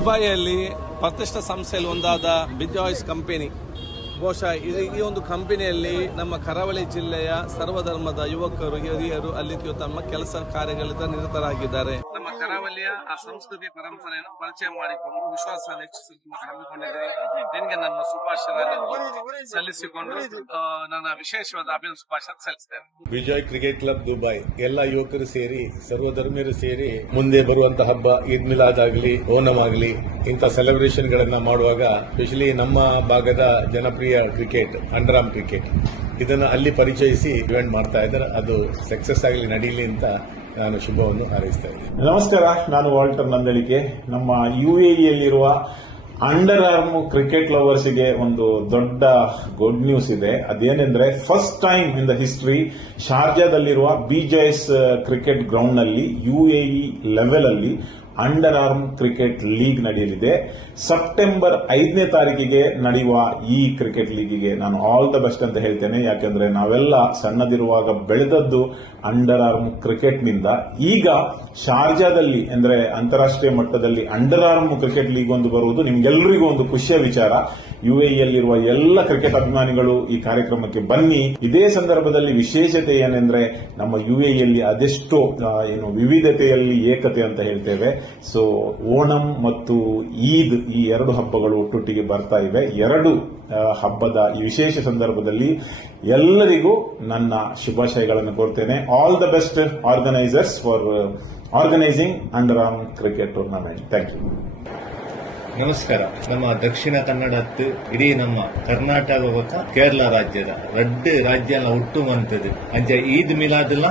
ದುಬೈಯಲ್ಲಿ ಪ್ರತಿಷ್ಠಿತ ಸಂಸ್ಥೆಯಲ್ಲಿ ಒಂದಾದ ಬಿಜಾಯ್ಸ್ ಕಂಪನಿ ಬಹುಶಃ ಈ ಒಂದು ಕಂಪನಿಯಲ್ಲಿ ನಮ್ಮ ಕರಾವಳಿ ಜಿಲ್ಲೆಯ ಸರ್ವಧರ್ಮದ ಯುವಕರು ಹಿರಿಯರು ಅಲ್ಲಿ ತಮ್ಮ ಕೆಲಸ ಕಾರ್ಯಗಳಿಂದ ನಿರತರಾಗಿದ್ದಾರೆ. ನಮ್ಮ ಕರಾವಳಿಯ ಆ ಸಂಸ್ಕೃತಿ ಪರಂಪರೆಯನ್ನು ಪರಿಚಯ ಮಾಡಿಕೊಂಡು ವಿಶ್ವಾಸವನ್ನು ಹೆಚ್ಚಿಸಿಕೊಂಡು ಹಮ್ಮಿಕೊಂಡಿದೆ. ನಿನಗೆ ನನ್ನ ಶುಭಾಶಯಗಳನ್ನು ಸಲ್ಲಿಸಿಕೊಂಡು ನನ್ನ ವಿಶೇಷವಾದ ಶುಭಾಶಯ ಸಲ್ಲಿಸ್ತೇನೆ. ಬಿಜಾಯ್ ಕ್ರಿಕೆಟ್ ಕ್ಲಬ್ ದುಬೈ ಎಲ್ಲ ಯುವಕರು ಸೇರಿ ಸರ್ವಧರ್ಮೀಯರು ಸೇರಿ ಮುಂದೆ ಬರುವಂತಹ ಹಬ್ಬ ಈದ್ ಮಿಲಾದ್ ಆಗಲಿ ಓಣಂ ಆಗಲಿ ಇಂಥ ಸೆಲೆಬ್ರೇಷನ್ ಗಳನ್ನ ಮಾಡುವಾಗ ಸ್ಪೆಷಲಿ ನಮ್ಮ ಭಾಗದ ಜನಪ್ರಿಯ ಕ್ರಿಕೆಟ್ ಅಂಡರ್ ಆರ್ಮ್ ಕ್ರಿಕೆಟ್ ಇದನ್ನು ಅಲ್ಲಿ ಪರಿಚಯಿಸಿ ಇವೆಂಟ್ ಮಾಡ್ತಾ ಇದ್ದಾರೆ. ಅದು ಸಕ್ಸಸ್ ಆಗಲಿ ನಡೀಲಿ ಅಂತ ನಾನು ಶುಭವನ್ನು ಹಾರೈಸ್ತಾ ಇದ್ದೀನಿ. ನಮಸ್ಕಾರ, ನಾನು ವಾಲ್ಟರ್ ನಂದಳಿಕೆ. ನಮ್ಮ ಯುಎಇಯಲ್ಲಿರುವ ಅಂಡರ್ ಆರ್ಮ್ ಕ್ರಿಕೆಟ್ ಲವರ್ಸ್ಗೆ ಒಂದು ದೊಡ್ಡ ಗುಡ್ ನ್ಯೂಸ್ ಇದೆ. ಅದೇನೆಂದ್ರೆ first time in the history ಶಾರ್ಜಾದಲ್ಲಿರುವ ಬಿಜಾಯ್ಸ್ ಕ್ರಿಕೆಟ್ ಗ್ರೌಂಡ್ ನಲ್ಲಿ ಯುಎಇ ಲೆವೆಲ್ ಅಲ್ಲಿ ಅಂಡರ್ ಆರ್ಮ್ ಕ್ರಿಕೆಟ್ ಲೀಗ್ ನಡೆಯಲಿದೆ. ಸೆಪ್ಟೆಂಬರ್ 5ನೇ ತಾರೀಕಿಗೆ ನಡೆಯುವ ಈ ಕ್ರಿಕೆಟ್ ಲೀಗಿಗೆ ನಾನು ಆಲ್ ದ ಬೆಸ್ಟ್ ಅಂತ ಹೇಳ್ತೇನೆ. ಯಾಕೆಂದ್ರೆ ನಾವೆಲ್ಲ ಸಣ್ಣದಿರುವಾಗ ಬೆಳೆದದ್ದು ಅಂಡರ್ ಆರ್ಮ್ ಕ್ರಿಕೆಟ್ ನಿಂದ. ಈಗ ಶಾರ್ಜಾದಲ್ಲಿ ಅಂದ್ರೆ ಅಂತಾರಾಷ್ಟ್ರೀಯ ಮಟ್ಟದಲ್ಲಿ ಅಂಡರ್ ಆರ್ಮ್ ಕ್ರಿಕೆಟ್ ಲೀಗ್ ಒಂದು ಬರುವುದು ನಿಮ್ಗೆಲ್ಲರಿಗೂ ಒಂದು ಖುಷಿಯ ವಿಚಾರ. ಯುಎಇಯಲ್ಲಿರುವ ಎಲ್ಲ ಕ್ರಿಕೆಟ್ ಅಭಿಮಾನಿಗಳು ಈ ಕಾರ್ಯಕ್ರಮಕ್ಕೆ ಬನ್ನಿ. ಇದೇ ಸಂದರ್ಭದಲ್ಲಿ ವಿಶೇಷತೆ ಏನೆಂದ್ರೆ ನಮ್ಮ ಯುಎಇಯಲ್ಲಿ ಅದೆಷ್ಟೋ ವಿವಿಧತೆಯಲ್ಲಿ ಏಕತೆ ಅಂತ ಹೇಳ್ತೇವೆ. ಸೊ ಓಣಂ ಮತ್ತು ಈದ್ ಈ ಎರಡು ಹಬ್ಬಗಳು ಒಟ್ಟೊಟ್ಟಿಗೆ ಬರ್ತಾ ಇವೆ. ಎರಡು ಹಬ್ಬದ ಈ ವಿಶೇಷ ಸಂದರ್ಭದಲ್ಲಿ ಎಲ್ಲರಿಗೂ ನನ್ನ ಶುಭಾಶಯಗಳನ್ನು ಕೋರ್ತೇನೆ. All the best organisers for organising under arm cricket tournament. Thank you. ನಮಸ್ಕಾರ. ನಮ್ಮ ದಕ್ಷಿಣ ಕನ್ನಡತ್ತು ಇಡೀ ನಮ್ಮ ಕರ್ನಾಟಕ ಕೇರಳ ರಾಜ್ಯದ ರೆಡ್ ರಾಜ್ಯ ಒಟ್ಟು ಮಂತದ್ದು ಅಂಚೆ ಈದ್ ಮಿಲಾದ್ಲ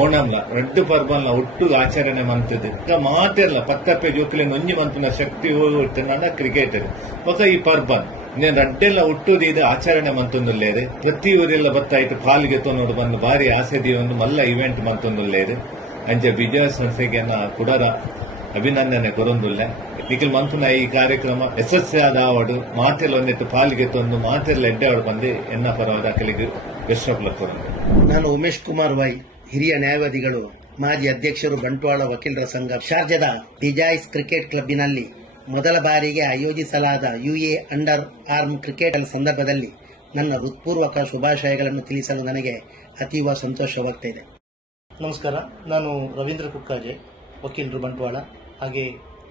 ಓಣಂಲ ರೆಡ್ ಪರ್ಬನ್ಲ ಒಟ್ಟು ಆಚರಣೆ ಮಂತದ್ದು ಈಗ ಮಾತೆಲ್ಲ ಪತ್ತಪ್ಪೆ ಜೋಕಲೆ ನೊಂಜಿ ಮಂತಿನ ಶಕ್ತಿ ಒಟ್ಟಿನ ಕ್ರಿಕೆಟ್ ಒಕ್ಕ ಈ ಪರ್ಬನ್ నేను ರಡ್ಡೆಲ್ಲ ಒಟ್ಟುದು ಇದು ಆಚರಣೆ ಮಂತೊಂದುಲ್ಲೇರು ಪ್ರತಿ ಊರೆಲ್ಲ ಬತ್ತಾಯ್ತು ಪಾಲ್ಗೆ ತೊನ್ನೋಡು ಬಂದು ಭಾರಿ ಆಸೆದಿ ಒಂದು ಮಲ್ಲ ಇವೆಂಟ್ ಮಂತೊಂದುಲ್ಲೇರು ಅಂಚೆ ಬಿಜಯ ಸಂಸ್ಥೆಗೆ ಕುಡರ ಅಭಿನಂದನೆ ಕೊರೊಂದುಲ್ಲೆ ನಿಖಿಲ್ ಮಂತುನ ಈ ಕಾರ್ಯಕ್ರಮ ಯಶಸ್ವಿಯಾದ ಆವಡು ಮಾತೆಲ್ಲ ಒಂದಿಟ್ಟು ಪಾಲ್ಗೆ ತಂದು ಮಾತೆಲ್ಲ ಎಡ್ಡೆ ಆವಡು ಬಂದು ಎನ್ನ ಪರವಾದ ಅಕಲಿಗೆ ಬೆಸ್ಟ್ ಕೊರಂದು. ನಾನು ಉಮೇಶ್ ಕುಮಾರ್ ವೈ, ಹಿರಿಯ ನ್ಯಾಯವಾದಿಗಳು, ಮಾಜಿ ಅಧ್ಯಕ್ಷರು, ಬಂಟ್ವಾಳ ವಕೀಲರ ಸಂಘ. ಶಾರ್ಜಾದ ಬಿಜಾಯ್ಸ್ ಕ್ರಿಕೆಟ್ ಕ್ಲಬ್ಬಿನಲ್ಲಿ ಮೊದಲ ಬಾರಿಗೆ ಆಯೋಜಿಸಲಾದ ಯುಎ ಅಂಡರ್ ಆರ್ಮ್ ಕ್ರಿಕೆಟ್ ಸಂದರ್ಭದಲ್ಲಿ ನನ್ನ ಹೃತ್ಪೂರ್ವಕ ಶುಭಾಶಯಗಳನ್ನು ತಿಳಿಸಲು ನನಗೆ ಅತೀವ ಸಂತೋಷವಾಗ್ತಾ ಇದೆ. ನಮಸ್ಕಾರ, ನಾನು ರವೀಂದ್ರ ಕುಕ್ಕಾಜೆ, ವಕೀಲರು, ಬಂಟ್ವಾಳ, ಹಾಗೆ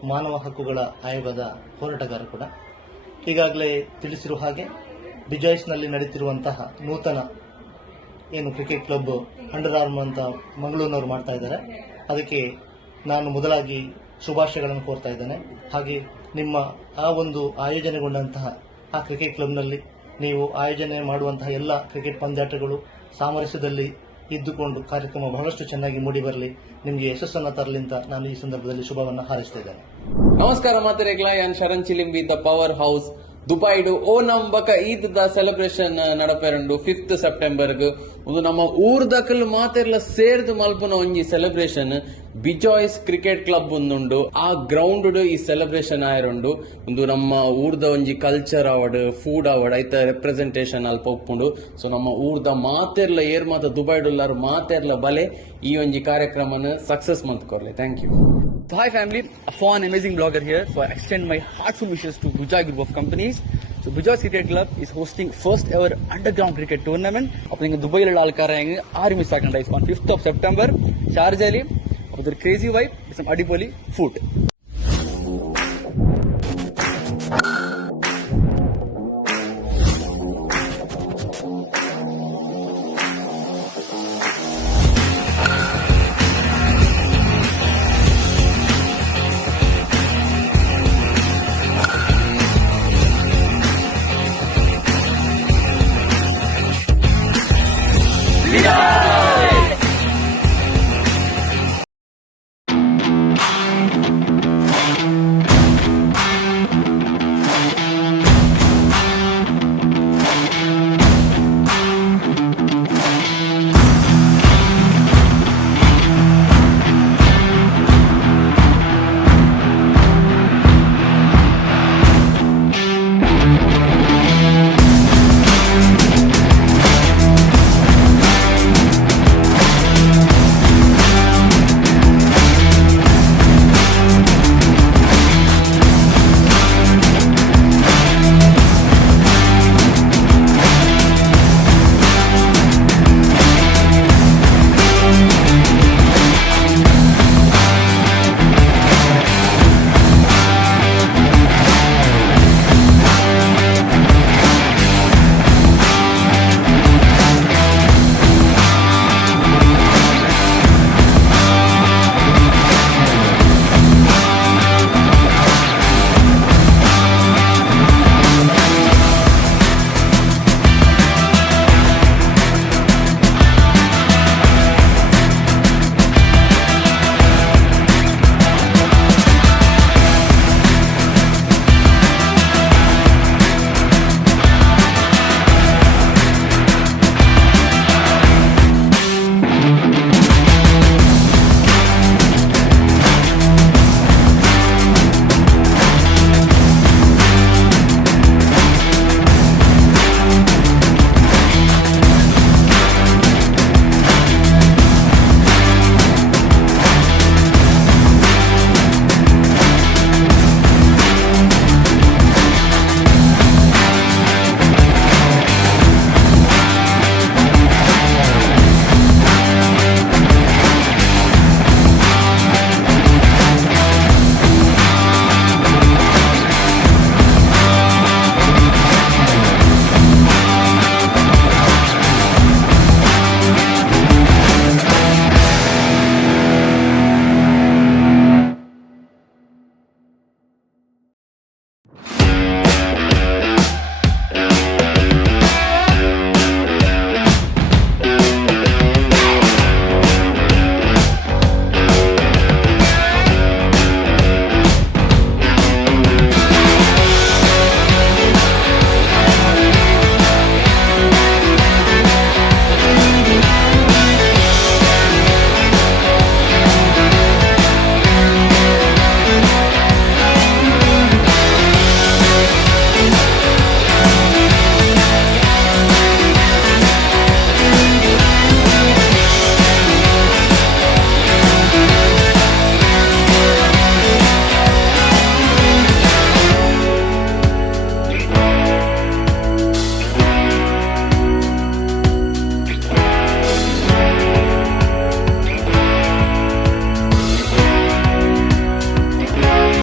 ಮಾನವ ಹಕ್ಕುಗಳ ಆಯೋಗದ ಹೋರಾಟಗಾರ ಕೂಡ. ಈಗಾಗಲೇ ತಿಳಿಸಿರುವ ಹಾಗೆ ಬಿಜಾಯ್ಸ್ನಲ್ಲಿ ನಡೀತಿರುವಂತಹ ನೂತನ ಏನು ಕ್ರಿಕೆಟ್ ಕ್ಲಬ್ ಅಂಡರ್ ಆರ್ಮ್ ಅಂತ ಮಂಗಳೂರಿನವರು ಮಾಡ್ತಾ ಇದ್ದಾರೆ, ಅದಕ್ಕೆ ನಾನು ಮೊದಲಾಗಿ ಶುಭಾಶಯಗಳನ್ನು ಕೋರ್ತಾ ಇದ್ದೇನೆ. ಹಾಗೆ ನಿಮ್ಮ ಆ ಒಂದು ಆಯೋಜನೆಗೊಂಡಂತಹ ಆ ಕ್ರಿಕೆಟ್ ಕ್ಲಬ್ನಲ್ಲಿ ನೀವು ಆಯೋಜನೆ ಮಾಡುವಂತಹ ಎಲ್ಲ ಕ್ರಿಕೆಟ್ ಪಂದ್ಯಾಟಗಳು ಸಾಮರಸ್ಯದಲ್ಲಿ ಇದ್ದುಕೊಂಡು ಕಾರ್ಯಕ್ರಮ ಬಹಳಷ್ಟು ಚೆನ್ನಾಗಿ ಮೂಡಿ ಬರಲಿ, ನಿಮಗೆ ಯಶಸ್ಸನ್ನು ತರಲಿ ಅಂತ ನಾನು ಈ ಸಂದರ್ಭದಲ್ಲಿ ಶುಭವನ್ನು ಹಾರೈಸ್ತಾ ಇದ್ದೇನೆ. ನಮಸ್ಕಾರ ಮಾತೆರೆಗ್ಲ, ಯಾನ್ Sharan Chilimbi the power house ದುಬೈಡು ಓಣಂ ಬಕ ಈದ್ ದ ಸೆಲೆಬ್ರೇಷನ್ ನಡಪೆರಂಡು 5th ಸೆಪ್ಟೆಂಬರ್ಗ್ ಒಂದು ನಮ್ಮ ಊರ್ದಕಲ್ ಮಾತೆರ್ಲ ಸೇರ್ದು ಮಲ್ಪುನ ಒಂಜಿ ಸೆಲೆಬ್ರೇಷನ್ ಬಿಜಾಯ್ಸ್ ಕ್ರಿಕೆಟ್ ಕ್ಲಬ್ ಒಂದುಂಡು. ಆ ಗ್ರೌಂಡ್ ಈ ಸೆಲೆಬ್ರೇಷನ್ ಆಯರುಂಡು ಒಂದು ನಮ್ಮ ಊರ್ದ ಒಂಜಿ ಕಲ್ಚರ್ ಅವಡ್ ಫುಡ್ ಅವಡ್ ಐತ ರೆಪ್ರೆಸೆಂಟೇಷನ್ ಅಲ್ಪ ಒಪ್ಪುಂಡು. ಸೊ ನಮ್ಮ ಊರ್ದ ಮಾತೆರ್ಲ ಏರ್ ಮಾತ ದುಬೈಡುಲ್ಲಾರು ಮಾತೆರ್ಲ ಬಲೆ ಈ ಒಂಜಿ ಕಾರ್ಯಕ್ರಮನ ಸಕ್ಸಸ್ ಮಂತ್ ಕೊರ್ಲೆ. Thank you. Hi family, a fun amazing blogger here. So I extend my heartful wishes to Bujay Group of Companies. So Bujay Cricket Club is hosting first ever underground cricket tournament. Apne Dubai la alkarayenge aru miss akanda is on 5th of September. Sharjah li with a crazy vibe, some adipoli food. Yeah!